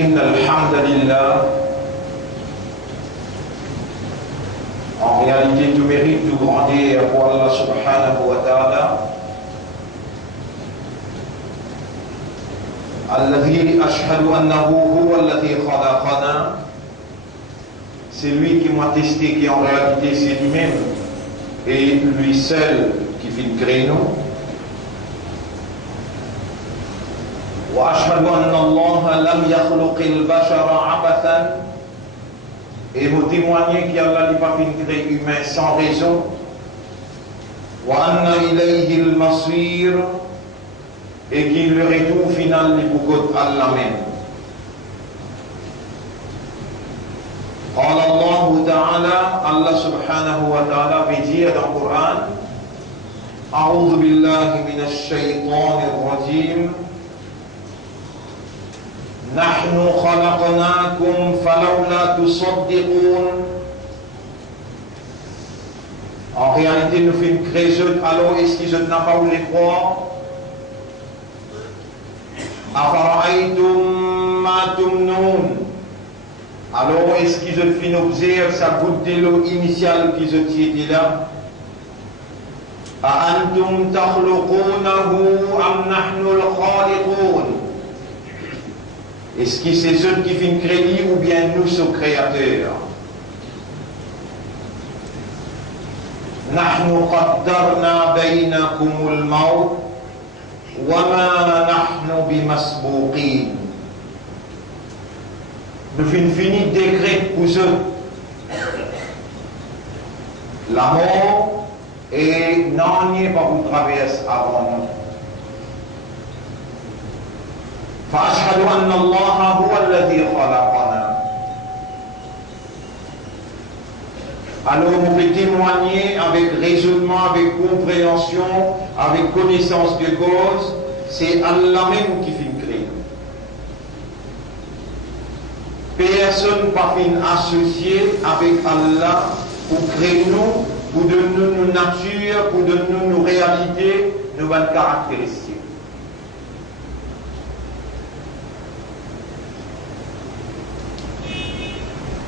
إن الحمد لله, en réalité tout mérite, tout grandeur pour Allah subhanahu wa ta'ala, الذي أشهد أنه هو الذي خلقنا, c'est lui qui m'a testé, qui en réalité c'est lui-même et lui seul qui fait créer nous. وأشهد أن الله لم يخلق البشر عبثا, et vous témoignez qu'Allah n'a pas fait créer humain sans raison. وأن إليه المصير, et qu'il le retour final n'est pour Allah même. قال الله تعالى, Allah subhanahu wa ta'ala veut dire dans le Coran, أعوذ بالله من الشيطان الرجيم, نحن خلقناكم فلولا تصدقون. En réalité, nous faisons créer, alors est-ce qu'ils n'ont pas voulu croire? أفرأيتم ما تمنون, alors est-ce qu'ils ont fait observer sa goutte de l'eau initiale qu'ils ont été là? أأنتم تخلقونه أم نحن الخالقون, est-ce que c'est ceux qui font créer ou bien nous sommes créateurs? نحن قدرنا بينكم الموت وما نحن بمسبوقين, nous faisons fini décret pour eux la mort, et non n'y est pas vous traverse avant nous. فأشهد أن الله هو الذي خلقنا, alors vous pouvez témoigner avec raisonnement, avec compréhension, avec connaissance de cause, c'est Allah même qui fait créer. Personne ne peut associer avec Allah pour créer nous, pour donner nos natures, pour donner nos réalités, nos bonnes caractéristiques.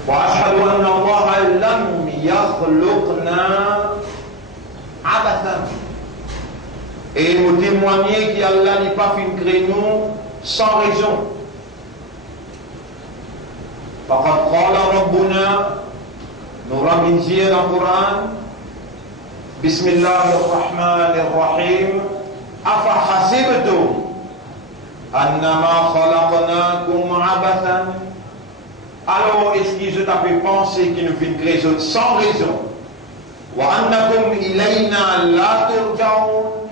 وأشهد أن الله لم يخلقنا عبثا, et nous témoigner qu'Allah n'est pas fait créer nous sans raison. فقد قال ربنا, nous ramène dire dans le Coran, بسم الله الرحمن الرحيم, أفحسبتم أنما خلقناكم عبثا, alors est-ce qu'ils ont pu penser qu'ils nous font créer sans raison? وأنكم إلينا لا ترجعون,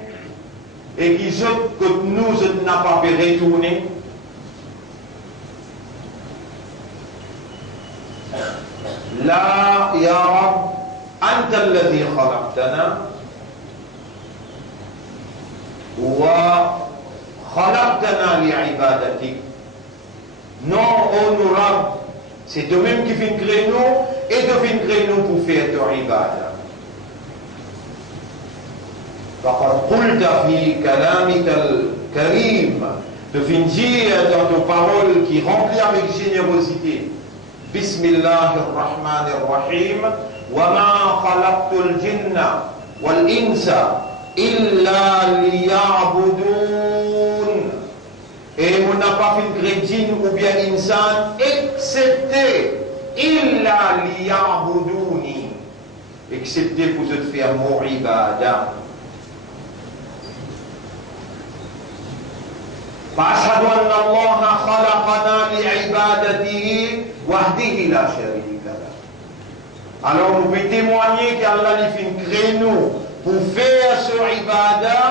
et qu'ils ont que nous n'a pas pu retourner? لا يا رب أنت الذي خلقتنا وخلقتنا لعبادتك. Non, oh nous Rab, c'est toi-même qui fais créer nous, et tu fais créer nous pour faire ton ibadah. فقد قلت في كلامك الكريم, tu fais dire dans tes paroles qui remplissent avec générosité, بسم الله الرحمن الرحيم, وما خلقت الجن والإنس إلا ليعبدون, et on n'a pas fait de djinn ou bien insan excepté illa liya'buduni, excepté pour te faire mon ibadah. فأشهد أن الله خلقنا لعبادته وحده لا شريك له, alors nous pouvons témoigner qu'Allah lui fait créer nous pour faire ce ibadah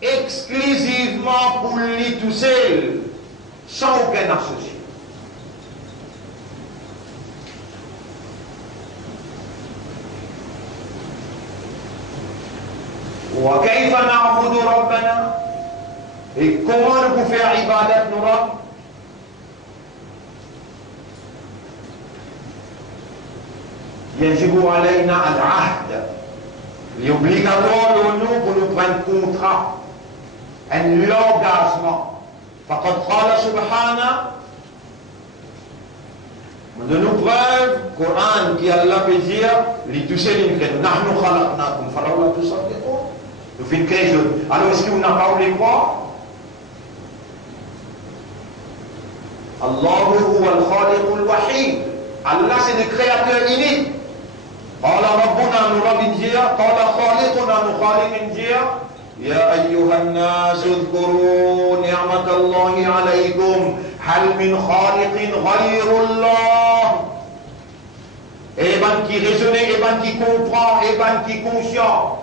exclusivement pour lui tout seul, sans aucun associé. وكيف نعبد ربنا, et comment nous pouvons faire ibadat nous Rabb? يجب علينا العهد, il est obligatoire pour nous prendre contrat, un engagement. فقد قال سبحانه De nous preuve, Coran qui Allah peut dire, les toucher les créés. Nous khalaqnakum, falaw la tusaddiqun. Nous faisons créer. Alors est-ce qu'on n'a pas voulu croire? Allahu huwa al-khaliq al-wahid. Allah c'est le créateur unique. قال ربنا نرب نجيا قال خالقنا نخالق نجيا يا أيها الناس اذكروا نعمة الله عليكم هل من خالق غير الله. Et ben qui raisonne, et ben qui comprend, et ben qui conscient.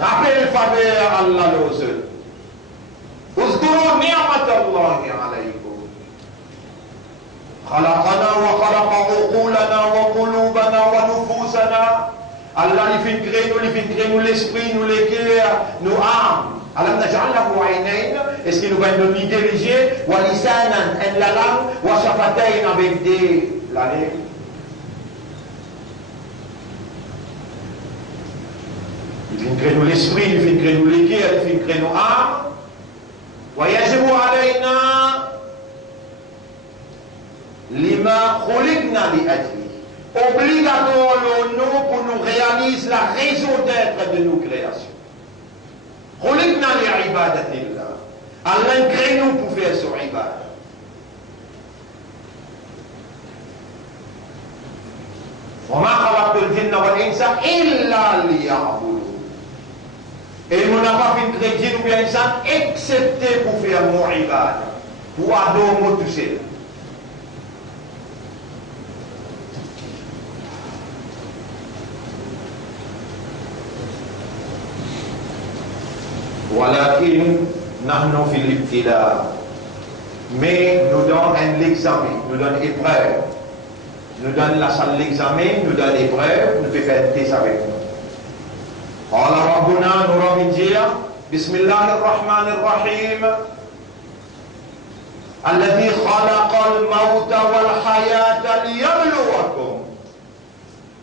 Rappelle faveur Allah le seul. اذكروا نعمة الله عليكم خلقنا وخلق عقولنا وقلوبنا ونفوسنا. Allah les fait créer nous l'esprit, nous les cœurs, nous âmes. ألم نجعل له عينين. Est-ce qu'il nous va nous diriger ولسانا en la langue وشفتين avec des la lèvre. Il fait créer nous l'esprit, il fait créer nous les cœurs, il fait créer nous âmes. ويجب علينا لما خلقنا لأجله. Obligatoirement pour nous réaliser la raison d'être de nos créations. خلقنا لعبادة الله. Allah crée nous pour faire son ibadah. وما خلقت الجن والإنس إلا ليعبدون. Et nous n'avons pas fait créer ou bien ça excepté pour faire mon ibadah, pour adorer tout seul. ولكن نحن في الابتلاء. Mais nous donnons un examen, nous donnons épreuve. Nous donnons la salle l'examen, nous donnons l'épreuve, nous faisons faire un test avec nous. قال ربنا نور جيا بسم الله الرحمن الرحيم الذي خلق الموت والحياة ليبلوكم.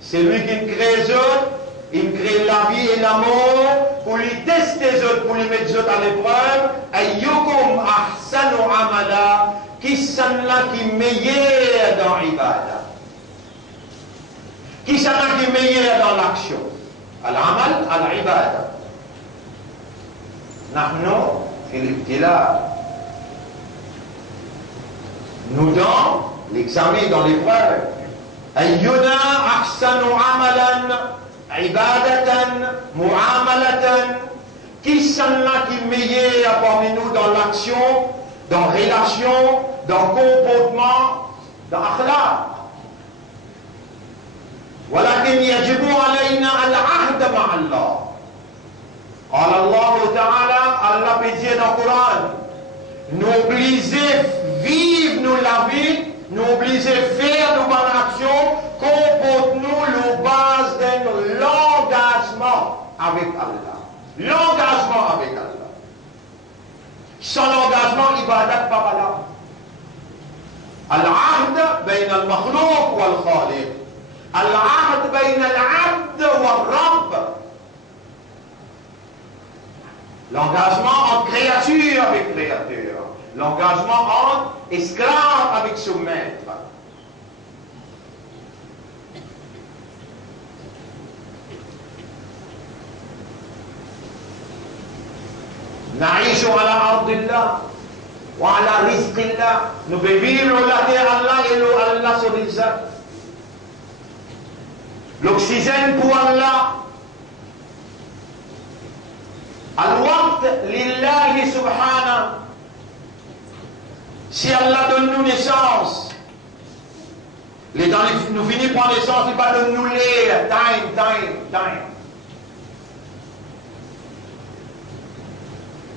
C'est lui qui crée les autres, il crée la vie et la mort pour les tester les autres, pour les mettre les autres à l'épreuve. Ayyukum ahsanu amala, qui sont là qui meilleur dans l'ibada, qui sont là qui meilleur dans l'action. العمل العبادة. نحن في الابتلاء. Nous dans l'examen, dans l'épreuve. أينا أحسن عملا عبادة معاملة. Qui sont là qui meilleur parmi nous dans l'action, dans relation, dans comportement, dans akhlaq. ولكن يجب علينا العهد مع الله. قال الله تعالى, Allah peut dire dans le Coran, nous obliger vivre nous la vie, nous obliger faire nos bonnes actions, comporte-nous le base d'un l'engagement avec Allah. L'engagement avec Allah. Sans l'engagement, ibadat pas là. Al-ahd بين المخلوق والخالق. العهد بين العبد والرب. L'engagement entre créature avec créateur. L'engagement entre esclave avec son maître. نعيش على أرض الله وعلى رزق الله. Nous vivons la terre Allah et Allah sur les arbres. L'oxygène pour Allah. Al-waqt lillahi subhanahu. Si Allah donne nous naissance, nous finissons par naissance, il va donner nous l'air. Time.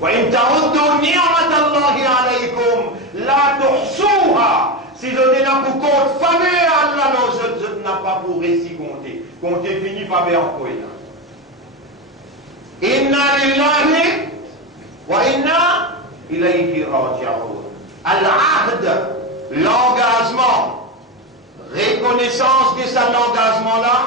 وإن تعدوا نعمة الله عليكم لا تحصوها. Si je dis là pour compte, famille Allah, non, je n'ai pas pour récit compter. Compter fini, pas bien encore. Inna lillahi wa inna ilayhi raji'un. Al-ahd, l'engagement, reconnaissance de cet engagement-là,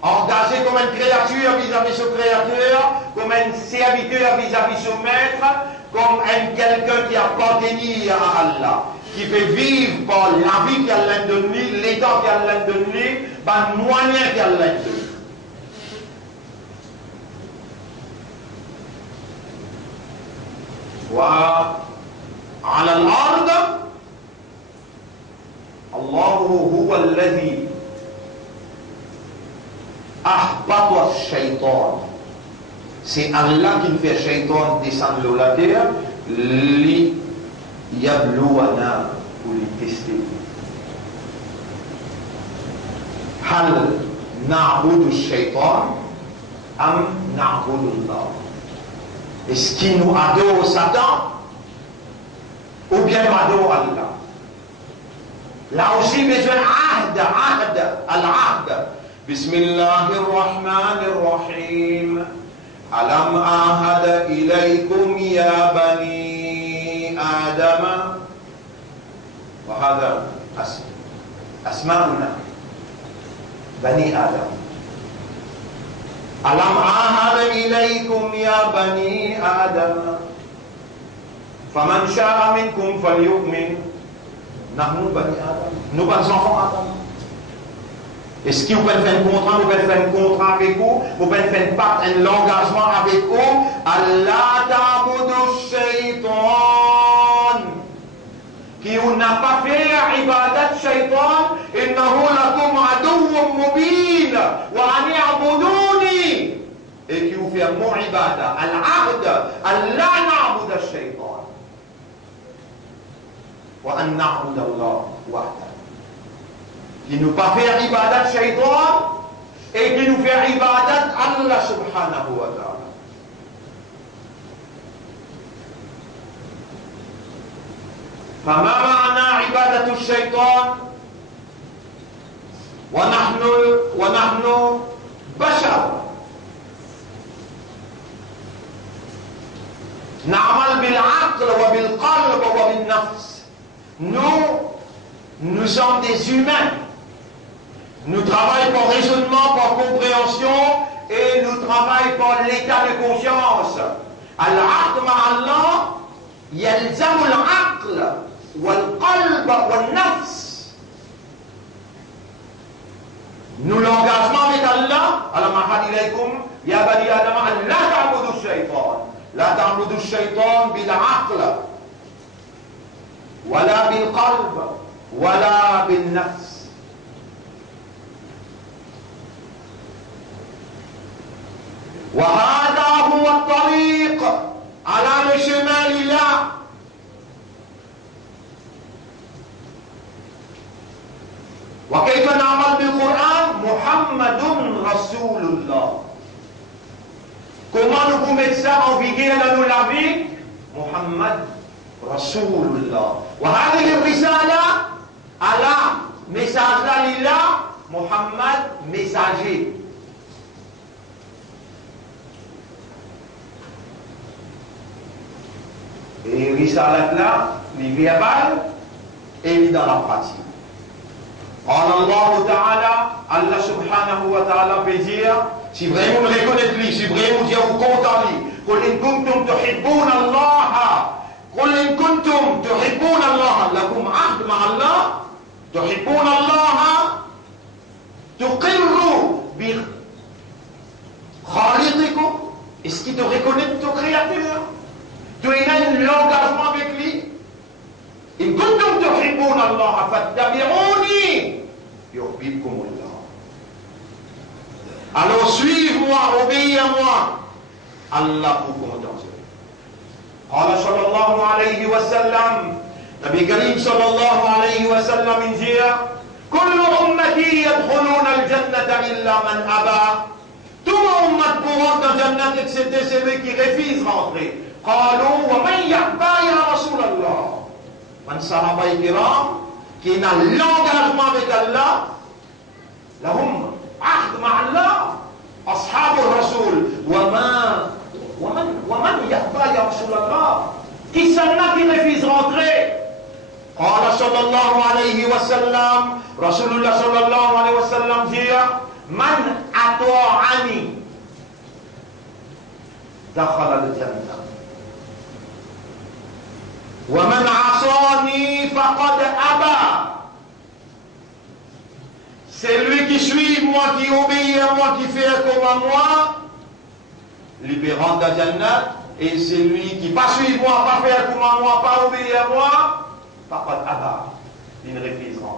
engagé comme une créature vis-à-vis son créateur, comme un serviteur vis-à-vis son maître, comme quelqu'un qui appartient à Allah, qui fait vivre par la vie qu'Allah donne, l'état qu'Allah donne, par le moyen qu'Allah donne. وعلى الأرض الله هو الذي أحبط الشيطان. C'est Allah qui fait Shaitan descendre la terre, li yablouana, pour les tester. Hal na'budu Shaitan am na'budu Allah. Est-ce qu'il nous adore Satan ou bien nous adore Allah? Là aussi besoin al-ahd. Bismillahirrahmanirrahim. Alam ahada ilaykum ya bani Adam. Wa hada asma'una bani Adam. Alam ahada ilaykum ya bani Adam. Faman sha'a minkum falyu'min. Nahnu bani Adam. Nous pas enfants Adam. Est-ce que vous pouvez faire un contrat, vous pouvez faire un contrat avec vous, vous pouvez faire un engagement avec vous? Allah ta'budu shaytan. Qui vous n'a pas fait ibadat shaytan, innahu lakum aduwwun mubin, wa an ya'buduni. Et qui vous fait mon ibadat, al-ahd, Allah na'budu shaytan. Wa an na'budu Allah wahda. Qui nous pas faire ibadat shaytan et qui nous fait ibadat Allah subhanahu wa ta'ala. فما معنى عبادة الشيطان ونحن بشر نعمل بالعقل وبالقلب وبالنفس. Nous sommes des humains. Nous travaillons par raisonnement, par compréhension, et nous travaillons par l'état de conscience. Al-aql ma'allah yalzamu al-aql wal-qalb wal-nafs. Nous l'engagement avec Allah, alam ahad ilaykum ya bani Adam an la ta'budu shaytan. La ta'budu shaytan bil-aql wala bil-qalb wala bil-nafs. وهذا هو الطريق على الشمال لله. وكيف نعمل بالقرآن؟ محمد رسول الله. Comment nous pouvons mettre ça en vigueur dans la vie? محمد رسول الله. وهذه الرسالة على message لله محمد messager. Et risalat là, les verbales et dans la pratique. Allah Ta'ala, Allah subhanahu wa ta'ala peut dire, si vraiment vous reconnaissez lui, si vraiment vous comptez lui, قل إن كنتم تحبون الله قل إن كنتم تحبون الله لكم عهد مع الله تحبون الله تقروا بخالقكم. Est-ce qu'il te reconnaît ton créateur? Tu as un engagement avec lui. إن كنتم تحبون الله فاتبعوني يحببكم الله. Alors suive-moi, obéis à moi. Allah vous contente. قال صلى الله عليه وسلم نبي كريم صلى الله عليه وسلم انجيا كل أمتي يدخلون الجنة إلا من أبى. Tout ummat pourra dans Jannat excepté celui qui refuse rentrer. قالوا ومن يأبى يا رسول الله. من صحابة الكرام qui n'a l'engagement avec Allah لهم عهد مع الله أصحاب الرسول ومن يأبى يا رسول الله. Qui sont là qui refuse rentrer. قال صلى الله عليه وسلم رسول الله صلى الله عليه وسلم dit من أطاعني دخل الجنة. وَمَنْ عَصَانِي فَقَدْ أَبَى. C'est lui qui suit moi, qui obéit à moi, qui fait comme à moi, libérant de la Jannat, et c'est lui qui pas suivre moi, pas faire comme à moi, pas obéir à moi, faqad aba, il ne refusera.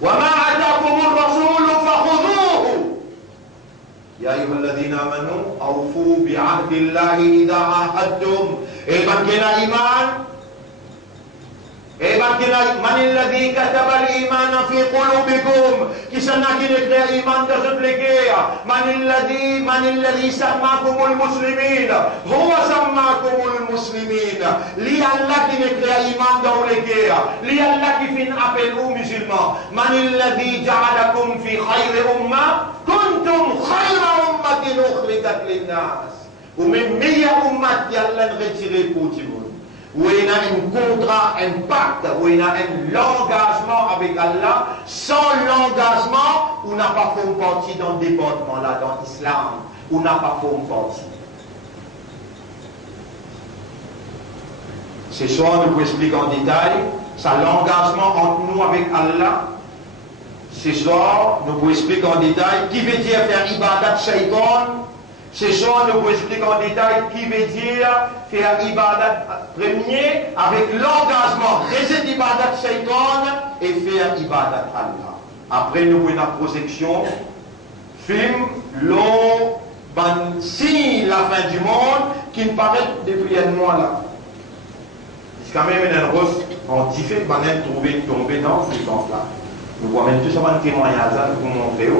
وَمَا أَتَاكُمُ الرَّسُولُ فَخُذُوهُ يَا أَيُّهَا الَّذِينَ آمَنُوا أَوْفُوا بِعَهْدِ اللَّهِ إِذَا عَاهَدتُّمْ. Et man qui a iman, من الذي كتب الإيمان في قلوبكم كسنا كنكرا إيمان تزبلكيا من الذي سماكم المسلمين هو سماكم المسلمين لألا كنكرا إيمان دولكيا لألا كفين أبلو مسلمان من الذي جعلكم في خير أمة كنتم خير أمة أخرجت للناس ومن 100 أمة يلا نغتري كوتيمون où il y a un contrat, un pacte, où il y a un engagement avec Allah. Sans l'engagement, on n'a pas fait partie dans le département là, dans l'islam. On n'a pas fait partie. Ce soir, nous vous expliquer en détail, ça l'engagement entre nous avec Allah. Ce soir, nous vous expliquer en détail qui veut dire faire ibadat shaitan. Ce soir, nous vous expliquer en détail qui veut dire faire ibadat premier avec l'engagement de cette ibadat shaitan et faire ibadat Allah. Après, nous avons une projection, film, l'eau, si la fin du monde, qui me paraît depuis un mois là. C'est quand même une rose en diffé, on a trouvé tombé dans ce sens-là. Nous voyons même tout ça, un témoignage pour montrer.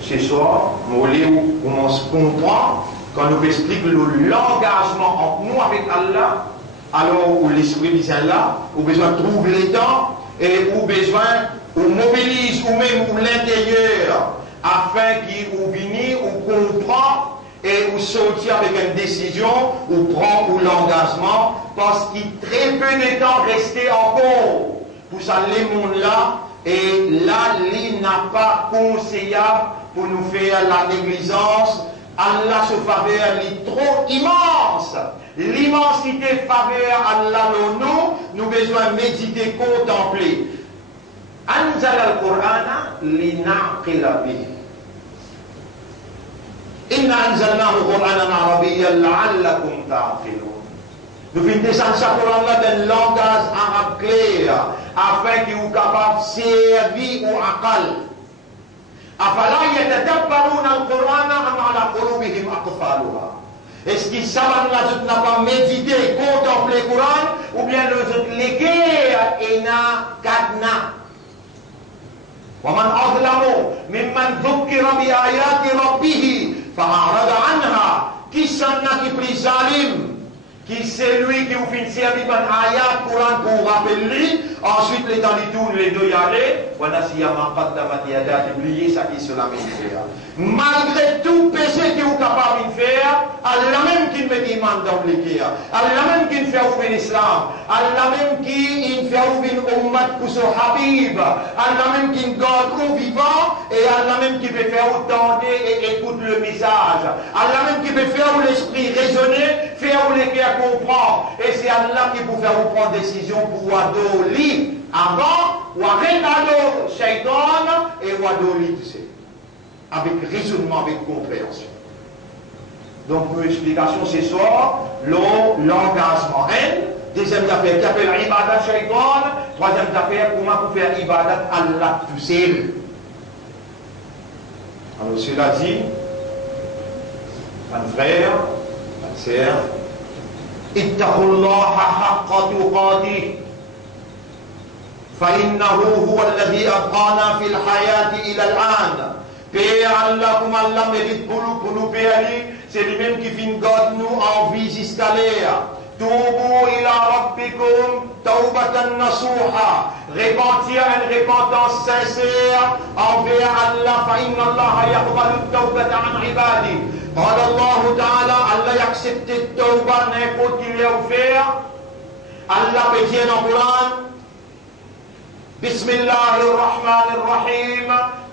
Ce soir, nous comprend quand nous explique l'engagement entre nous avec Allah, alors où l'Esprit vient là, où besoin de trouver les temps et où besoin de mobilise ou même l'intérieur afin qu'il ou vini ou comprend et ou sortir avec une décision ou prend ou l'engagement parce qu'il très peu de temps resté encore pour ça les mondes là et là il n'a pas conseillable pour nous faire la négligence. Allah se faveur est trop immense. L'immensité faveur Allah nous besoin méditer, contempler. Anzal al-Qur'ana lina'qila bihi. Inna anzalnahu Qur'anan arabiyyan la'allakum ta'qilun. Nous finissons descendre ce Coran-là d'un langage arabe clair afin qu'il soit capable de servir au aqal. أفلا يتدبرون القرآن أم على قلوبهم أقفالها. Est-ce qu'ils savent que nous n'avons pas médité, contemplé le Coran, ou bien nous avons légué et n'a qu'adna. ومن أظلم ممن ذكر بآيات ربه فأعرض عنها. Qui s'en a qui pris zalim? Qui c'est lui qui vous finit servir par ayat Coran pour rappeler, ensuite les temps ils tournent, les deux y aller, voilà s'il y a ma patte d'oublier ça qui est sur la même faire. Malgré tout péché que vous êtes capable de faire, Allah même qui met iman dans l'équerre, Allah même qui fait ouvrir l'islam, Allah même qui fait ouvrir l'ummat pour son habib, Allah même qui garde au vivant, et Allah même qui peut faire autant et écoute le message, Allah même qui peut faire l'esprit raisonner, faire l'équerre comprend, et c'est Allah qui peut faire vous prendre décision pour adorer avant, ou arrêter adorer shaitan, et ou adorer tout ça. Avec raisonnement, avec compréhension. Donc, pour explication ce soir, l'engagement. Deuxième affaire, qui appelle ibadat shaitan. Troisième affaire, comment pour faire ibadat Allah tout seul. Alors, cela dit, un frère, une sœur, ittaqullaha haqqa tuqatih. فإنه هو الذي أبقانا في الحياة إلى الآن. Père Allah, comme Allah mérite pour nous payer, c'est lui-même qui finit garde nous en vie jusqu'à l'air. Toubu ila rabbikum taubatan nasuha. Repentir une repentance sincère envers Allah. Fa inna Allah yaqbalu taubata an ibadi. قال الله تعالى Allah accepte tauba n'importe qui l'a offert. Allah peut dire dans le Coran بسم الله الرحمن الرحيم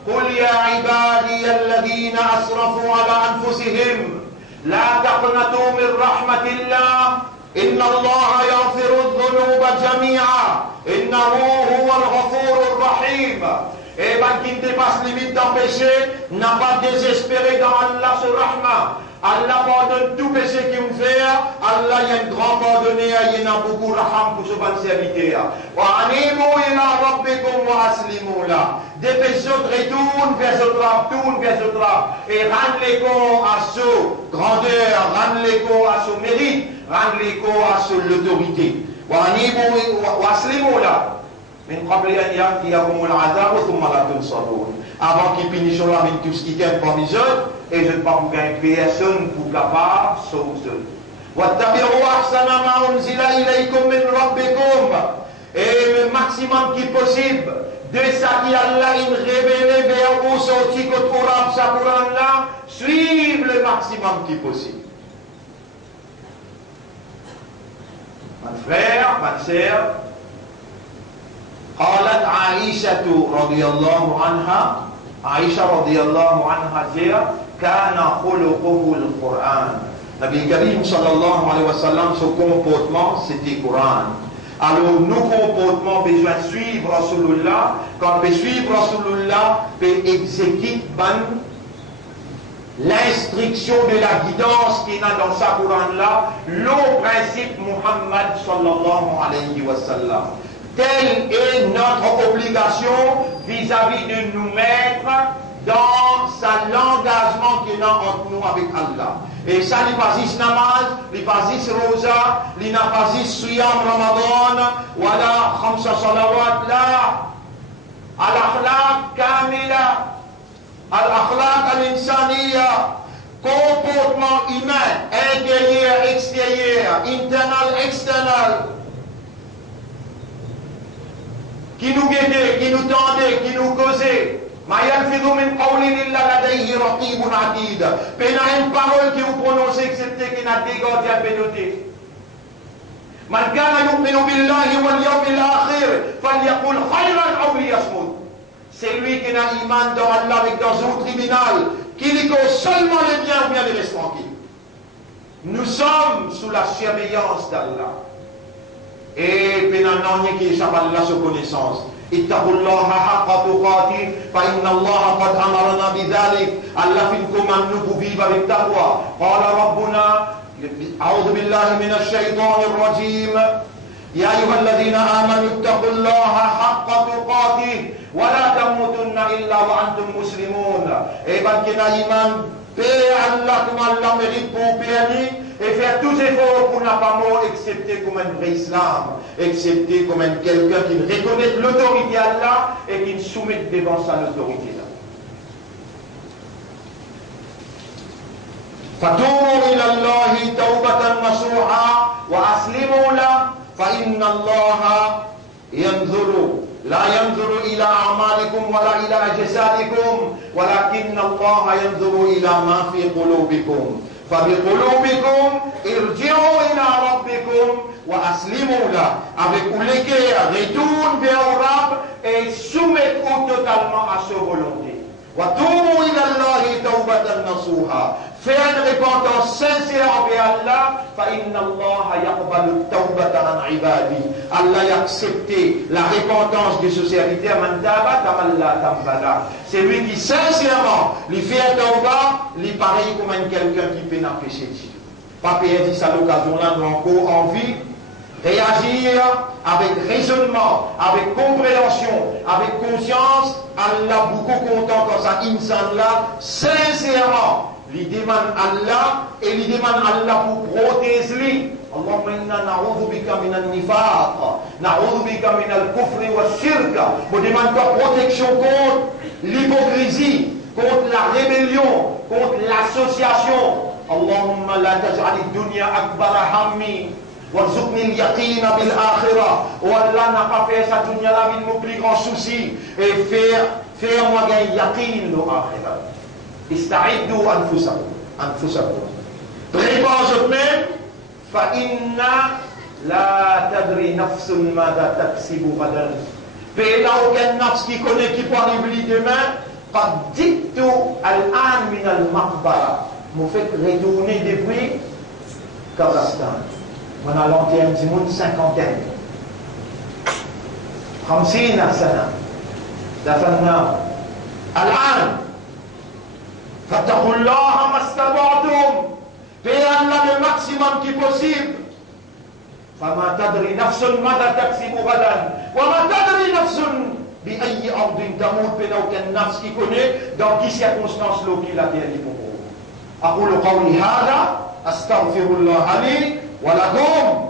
قل يا عبادي الذين أسرفوا على أنفسهم لا تقنطوا من رحمة الله إن الله يغفر الذنوب جميعا إنه هو الغفور الرحيم. Et ben qui dépasse limite d'un péché n'a pas désespéré dans Allah sur Rahma. Allah pardonne tout péché qu'il me fait. Allah y a un grand pardonné, il y a beaucoup de raham pour ce bon serviteur. Wa animu ila rabbikum wa aslimu la. Dépêchez retourne vers ce travail, tourne vers ce travail. Et rendre les corps à ce grandeur, rendre les corps à ce mérite, rendre les corps à ce l'autorité. Wa animu wa aslimu la. Min qabli an ya'tiyakum al-'adhab thumma la tunsarun. Avant qu'il finisse sur la mine tout ce qui est parmi eux, et je ne pas vous gagner personne pour capable sauf eux. Wattabi'u ahsana ma unzila ilaykum min rabbikum. Et le maximum qui est possible de ça qui Allah il révélé vers vous sorti que Coran sa Coran là, suivre le maximum qui est possible. Mon frère, ma sœur, قالت عائشة رضي الله عنها عائشة رضي الله عنها كان خلقه القرآن. Nabi Karim sallallahu alayhi wa sallam, son comportement c'était Coran. Alors nos comportements besoin de suivre Rasulullah. Quand on suivre Rasulullah, on exécute l'instruction de la guidance qui est dans sa Coran là, le principe Muhammad sallallahu alayhi wa sallam. Telle est notre obligation vis-à-vis de nous mettre dans l'engagement qu'il y a entre nous avec Allah. Et ça, il pas juste namaz, il pas juste rosa, il n'a pas juste suyam ramadan, voilà, khamsa salawat, là. Al-akhlaq kamila, al-akhlaq al-insaniya, comportement humain, intérieur, extérieur, internal, external, qui nous guettait, qui nous tendait, qui nous causait. Ma yalfidhu min qawlin illa ladayhi raqibun atid. Pena une parole que vous prononcez excepté qu'il n'a des gardiens pénotés. Man kana yu'minu billahi wal yawmil akhir falyaqul khayran aw liyasmut. C'est lui qui n'a iman dans Allah avec dans un tribunal, qui dit que seulement les biens ou bien les reste tranquilles. Nous sommes sous la surveillance d'Allah. Et pénanant qui échappe à la connaissance. اتقوا الله حق تقاته فإن الله قد أمرنا بذلك. Allah fait une commande nous pour vivre avec taqwa. قال ربنا أعوذ بالله من الشيطان الرجيم يا أيها الذين آمنوا اتقوا الله حق تقاته ولا تموتن إلا وأنتم مسلمون. Et ben qui n'a iman paix Allah comme Allah mérite pour payer et faire tous les efforts pour n'a pas mort excepté comme un vrai islam, excepté comme un quelqu'un qui reconnaît l'autorité Allah et qui soumet devant sa autorité là. Fatoubou ila Allahi tawbatan nasuha wa aslimu la fa inna Allaha yanzuru لا ينظر إلى أعمالكم ولا إلى أجسادكم ولكن الله ينظر إلى ما في قلوبكم فبقلوبكم ارجعوا إلى ربكم وأسلموا له. Avec lesquels retourne vers le Rab et soumettez-vous totalement à sa volonté. وتوبوا إلى الله توبة نصوحا. Faire une repentance sincère vers Allah, فإن الله يقبل التوبة عن عباده. Allah a accepté la repentance de ce serviteur. Man taba tamalla tambala. C'est lui qui sincèrement lui fait un tauba, lui pareil comme quelqu'un qui fait un péché. Papa a dit ça à l'occasion là, nous encore envie réagir avec raisonnement, avec compréhension, avec conscience. Allah beaucoup content quand ça insan là, sincèrement. Il demande Allah et il demande Allah pour protéger lui. Allahumma inna na'udhu bika min al-nifaq, na'udhu bika min al-kufri wa shirka. Vous demandez ta protection contre l'hypocrisie, contre la rébellion, contre l'association. Allahumma la taj'al ad-dunya akbara hammi warzuqni al-yaqin bil akhirah. Oh Allah n'a pas fait sa dunya là avec mon plus grand souci et faire moi gagner yaqin au akhirah. استعدوا أنفسكم préparez vous-même فإن لا تدري نفس ماذا تكسب غدا. Et là aucun nafs qui connaît qui peut arriver demain. قد جئت الآن من المقبرة. Vous faites retourner depuis Kazakhstan. من الانتيم زمون 50 50 سنة دفناه. الآن فاتقوا الله ما استطعتم، فيها le maximum qui possible. فما تدري نفس ماذا تكسب غدا وما تدري نفس بأي أرض تموت. بنا aucune nafs qui connaît dans quelle circonstance l'eau qui la terre pour vous. أقول قولي هذا أستغفر الله لي ولكم.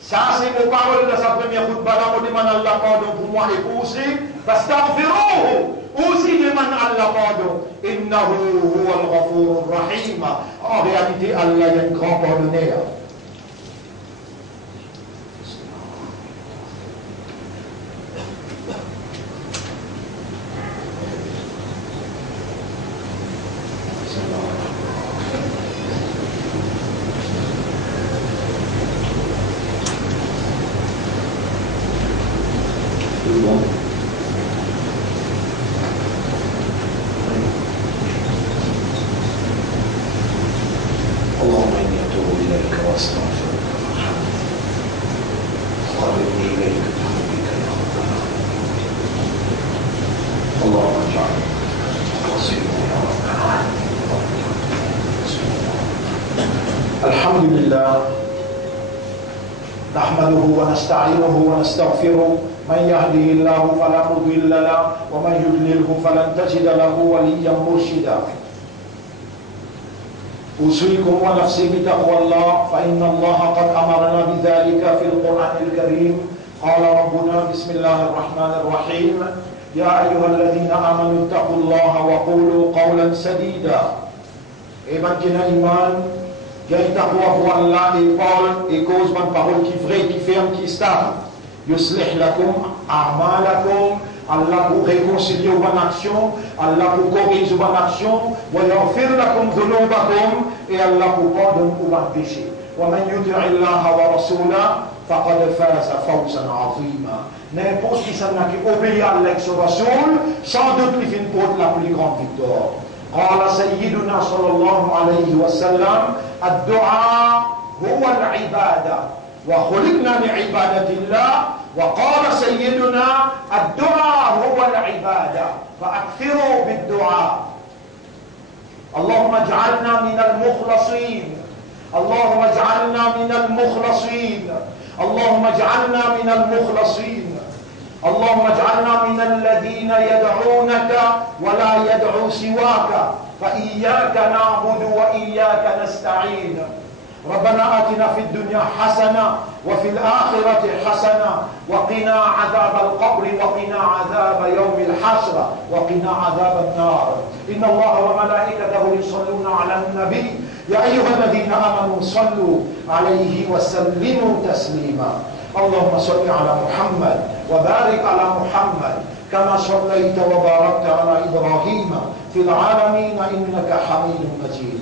Ça c'est vos paroles de sa première khutbah là, on demande Allah pardon pour moi et pour aussi. Fastaghfiruhu, aussi demande Allah pardon. Innahu huwa al-ghafur rahim. En réalité, Allah est un grand pardonneur. الحمد لله نحمده ونستعينه ونستغفره. من يهده الله فلا مضل له ومن يضلله فلن تجد له وليا مرشدا. أوصيكم ونفسي بتقوى الله، فإن الله قد أمرنا بذلك في القرآن الكريم. قال ربنا بسم الله الرحمن الرحيم: يا أيها الذين آمنوا اتقوا الله وقولوا قولا سديدا. Eban kena iman, gagne taqwa pour Allah et parole et cause bonne parole qui vraie, qui ferme, qui stable. Yuslih lakum a'malakum. Allah vous réconcilie aux bonnes actions, Allah vous corrige aux bonnes actions, wa yaghfir lakum dhunubakum, et Allah vous pardonne aux bonnes péchés. Wa man yuti' Allah wa rasulahu faqad faza fawzan 'azima. N'importe qui s'en a qui obéit à Allah et son Rasoul, sans doute il finit pour la plus grande victoire. قال سيدنا صلى الله عليه وسلم: الدعاء هو العبادة وخلقنا لعبادة الله. وقال سيدنا: الدعاء هو العبادة فأكثروا بالدعاء. اللهم اجعلنا من المخلصين، اللهم اجعلنا من المخلصين، اللهم اجعلنا من المخلصين، اللهم اجعلنا من الذين يدعونك ولا يدعو سواك، فإياك نعبد وإياك نستعين. ربنا آتنا في الدنيا حسنة وفي الآخرة حسنة وقنا عذاب القبر وقنا عذاب يوم الحسرة وقنا عذاب النار. إن الله وملائكته يصلون على النبي يا أيها الذين آمنوا صلوا عليه وسلموا تسليما. اللهم صل على محمد وبارك على محمد كما صليت وباركت على إبراهيم في العالمين إنك حميد مجيد.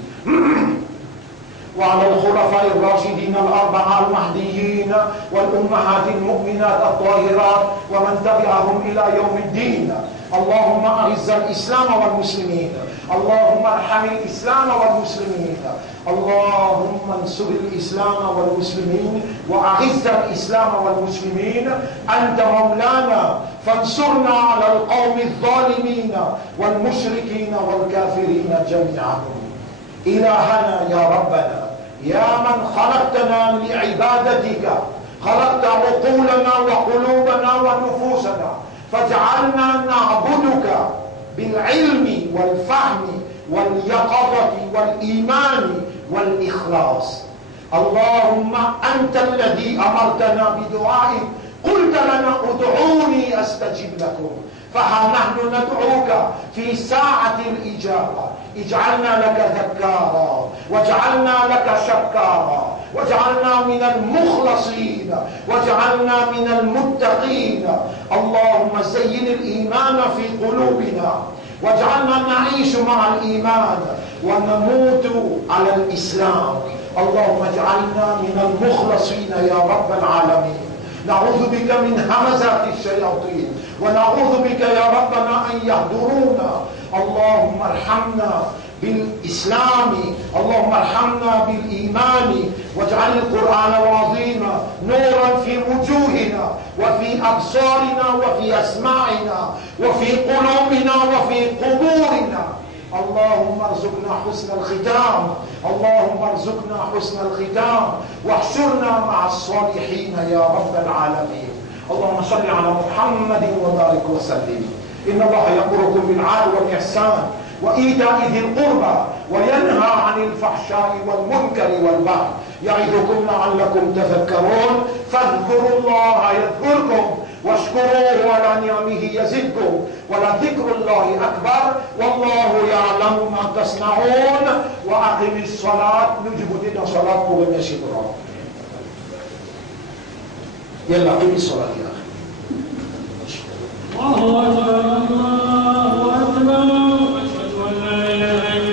وعلى الخلفاء الراشدين الأربعة المهديين والأمهات المؤمنات الطاهرات ومن تبعهم إلى يوم الدين. اللهم أعز الإسلام والمسلمين، اللهم ارحم الإسلام والمسلمين، اللهم انصر الإسلام والمسلمين وأعز الإسلام والمسلمين. أنت مولانا فانصرنا على القوم الظالمين والمشركين والكافرين جميعا. إلهنا يا ربنا، يا من خلقتنا لعبادتك، خلقت عقولنا وقلوبنا ونفوسنا، فاجعلنا نعبدك بالعلم والفهم واليقظة والإيمان والإخلاص. اللهم أنت الذي أمرتنا بدعائك، قلت لنا ادعوني أستجب لكم، فها نحن ندعوك في ساعة الإجابة. اجعلنا لك ذكارا واجعلنا لك شكارا واجعلنا من المخلصين واجعلنا من المتقين. اللهم زين الإيمان في قلوبنا واجعلنا نعيش مع الإيمان ونموت على الإسلام. اللهم اجعلنا من المخلصين يا رب العالمين. نعوذ بك من همزات الشياطين ونعوذ بك يا ربنا أن يهدرونا. اللهم ارحمنا بالإسلام، اللهم ارحمنا بالإيمان، واجعل القرآن العظيم نورا في وجوهنا وفي أبصارنا وفي أسماعنا وفي قلوبنا وفي قبورنا. اللهم ارزقنا حسن الختام، اللهم ارزقنا حسن الختام، واحشرنا مع الصالحين يا رب العالمين. اللهم صل على محمد وبارك وسلم. إن الله يأمركم بالعدل والإحسان وإيتاء ذي القربى وينهى عن الفحشاء والمنكر والبغي يعظكم لعلكم تذكرون. فاذكروا الله يذكركم واشكروه على نعمه يزدكم ولذكر الله أكبر والله يعلم ما تصنعون. وأقم الصلاة. نجيب لنا صلاة بغنى شبرا. يلا أقم الصلاة يا أخي.